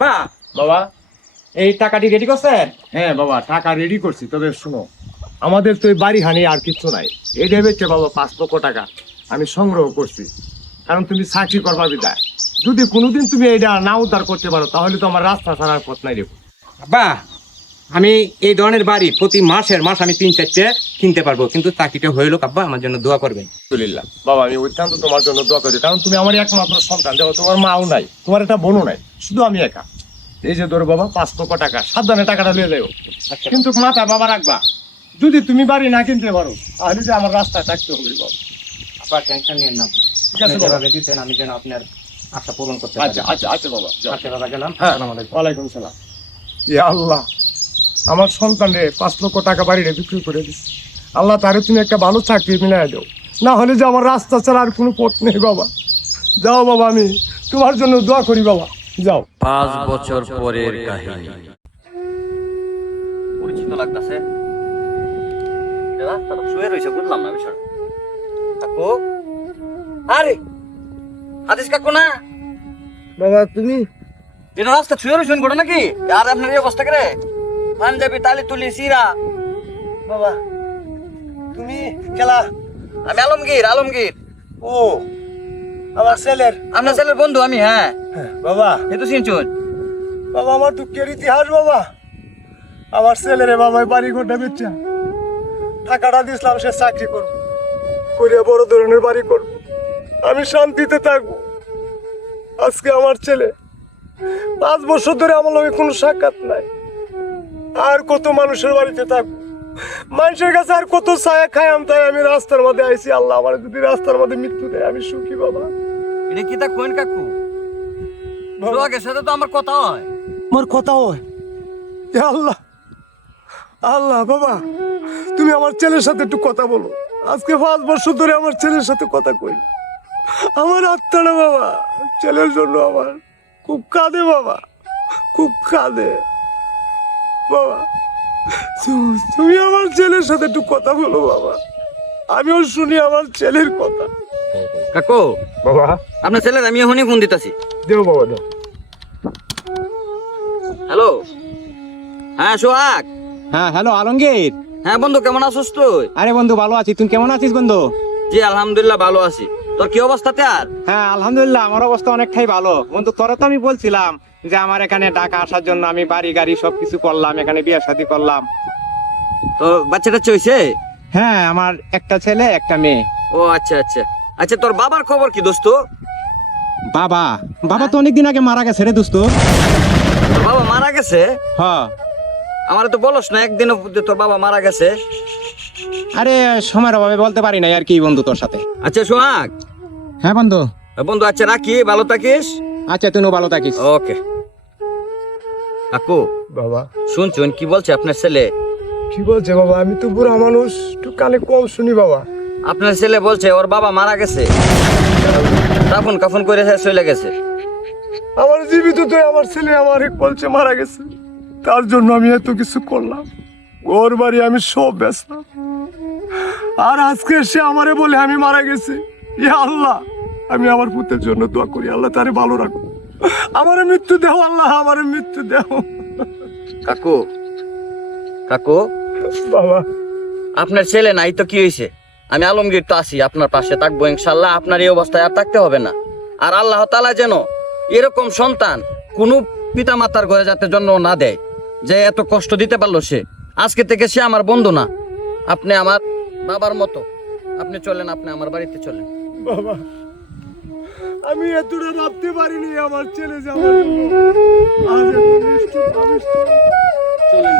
বা বাবা এই টাকাটি রেডি করছেন? হ্যাঁ বাবা, টাকা রেডি করছি। তবে শোনো, আমাদের তো এই বাড়ি হানি আর কিচ্ছু নাই। এই ভেবেছে বাবা 5 লক্ষ টাকা আমি সংগ্রহ করছি, কারণ তুমি চাকরি করবার বিদায়। যদি কোনোদিন তুমি এটা না উদ্ধার করতে পারো তাহলে তো আমার রাস্তা ছাড়ার পথ নাই রে। বা আমি এই ধরনের বাড়ি প্রতি মাসের মাস আমি 3-4টে কিনতে পারবো, কিন্তু চাকরিটা হইল আব্বা আমার জন্য দোয়া করবেন। আলহামদুলিল্লাহ বাবা, আমি অত্যন্ত তোমার জন্য দোয়া করি, কারণ তুমি আমার একমাত্র সন্তান। দেখো, তোমার মাও নাই, তোমার একটা বোনও নাই, শুধু আমি একা। এই যে ধরো বাবা 5 লক্ষ টাকা, সাবধানে টাকাটা নিয়ে যাও, কিন্তু মাথা বাবা রাখবা, যদি তুমি বাড়ি না কিনতে পারো তাহলে যে আমার রাস্তায় থাকতে হবে বাবা। আব্বা টেনশন নিয়েন না, ঠিক আছে বাবা। যেভাবে দিতেন আমি যেন আপনার আশা পূরণ করতে পারি। আচ্ছা আচ্ছা আচ্ছা বাবা, যাও। আচ্ছা বাবা, গেলাম। হ্যাঁ, আসসালামু আলাইকুম। ওয়ালাইকুম সালাম। ইয়া আল্লাহ, আমার সন্তান রে 5 লক্ষ টাকা বাড়িরে বিক্রি করে দিচ্ছে। আল্লাহ, তারে তুমি একটা ভালো চাকরি মিলাই দাও, না হলে যে আমার রাস্তা ছাড়া আর কোনো পথ নেই বাবা। যাও বাবা, আমি তোমার জন্য দোয়া করি বাবা, যাও। 5 বছর পরের কাহিনী। পরিচিত লাগতেছে, রাস্তাটা শুয়ে রয়েছে, বুঝলাম না বিষয়টা। কাকু, আরে আদেশ কাকু না বাবা তুমি? এটা রাস্তা শুয়ে রয়েছেন করে নাকি? আর আপনার এই অবস্থা করে পাঞ্জাবি তালি তুলি সিরা। বাবা তুমি খেলা? আমি আলমগীর, আলমগীর। ও আমার ছেলের? আপনার ছেলের বন্ধু আমি। হ্যাঁ বাবা, এই তো চিনছুন। বাবা আমার দুঃখের ইতিহাস বাবা। আমার ছেলেরে বাবা বাড়ি ঘরটা বেচা টাকাটা দিছিলাম, সে চাকরি করবো করে বড় ধরনের বাড়ি করবো, আমি শান্তিতে থাকবো। আজকে আমার ছেলে 5 বছর ধরে আমার লগে কোনো সাক্ষাৎ নাই। আর কত মানুষের বাড়িতে থাকবো, মানুষের কাছে আর কত ছায়া খাইলাম, তাই আমি রাস্তার মধ্যে আইছি। আল্লাহ আমার যদি রাস্তার মধ্যে মৃত্যু দেয় আমি সুখী বাবা। এটা কি তা কোন কাকু? সোহাগের সাথে তো আমার কথা হয়। আমার কথা হয়? এ আল্লাহ, আল্লাহ বাবা, তুমি আমার ছেলের সাথে একটু কথা বলো। আজকে 5 বছর ধরে আমার ছেলের সাথে কথা কই, আমার আত্মাটা বাবা ছেলের জন্য আমার খুব কাঁদে বাবা, খুব কাঁদে বাবা। তুমি আমার ছেলের সাথে একটু কথা বলো বাবা, আমিও শুনি আমার ছেলের কথা। কাকু, বাবা আপনার ছেলের আমি এখনই ফোন দিতেছি। দেও বাবা, দেও। হ্যালো, হ্যাঁ সোহাগ। হ্যাঁ হ্যালো আলমগীর। হ্যাঁ বন্ধু, কেমন আছিস তুই? আরে বন্ধু ভালো আছি, তুমি কেমন আছিস বন্ধু? জি আলহামদুলিল্লাহ ভালো আছি। তোর কি অবস্থাতে? আর হ্যাঁ আলহামদুলিল্লাহ, আমার অবস্থা অনেকটাই ভালো বন্ধু। তোরা তো আমি বলছিলাম যে আমার এখানে ঢাকা আসার জন্য আমি বাড়ি গাড়ি সবকিছু করলাম, এখানে বিয়ে শাদী করলাম। তো বাচ্চাটা চইছে? হ্যাঁ, আমার একটা ছেলে একটা মেয়ে। ও আচ্ছা আচ্ছা আচ্ছা, তোর বাবার খবর কি দোস্ত? বাবা বাবা তো অনেকদিন আগে মারা গেছে রে দোস্ত। তোর বাবা মারা গেছে? হ্যাঁ। আমার তো বলস না একদিনও যে তোর বাবা মারা গেছে। আরে সময়ের অভাবে বলতে পারি না আর কি বন্ধু তোর সাথে। আচ্ছা সোহাগ। হ্যাঁ বন্ধু। বন্ধু আচ্ছা রাখি, ভালো থাকিস। আচ্ছা তুইও ভালো থাকিস। ওকে। কাকু বাবা শুনছুন কি বলছে আপনার ছেলে? কি বলছে বাবা? আমি তো বুড়া মানুষ, একটু কানে কম শুনি বাবা। আপনার ছেলে বলছে ওর বাবা মারা গেছে, কাফন কাফন করে চলে গেছে। আমার জীবিত তো আমার ছেলে আমার বলছে মারা গেছে, তার জন্য আমি এত কিছু করলাম, ওর বাড়ি আমি সব বেচলাম, আর আজকে সে আমারে বলে আমি মারা গেছি। ইয়া আল্লাহ, আমি আমার পুত্রের জন্য দোয়া করি, আল্লাহ তারে ভালো রাখো, আমার মৃত্যু দেও আল্লাহ, আমার মৃত্যু দেও। কাকু, কাকু বাবা আপনার ছেলে নাই তো কি হয়েছে? আমি আলমগীর তো আছি, আপনার পাশে থাকবো ইনশাল্লাহ। আপনার এই অবস্থায় আর থাকতে হবে না। আর আল্লাহ তাআলা যেন এরকম সন্তান কোনো পিতা মাতার ঘরে যাতে জন্ম না দেয়, যে এত কষ্ট দিতে পারলো সে। আজকে থেকে সে আমার বন্ধু না, আপনি আমার বাবার মতো। আপনি চলেন, আপনি আমার বাড়িতে চলেন। বাবা, আমি এতটা ভাবতে পারিনি আমার ছেলে যে আমার জন্য আজ এত নিষ্ঠুর, চলেন।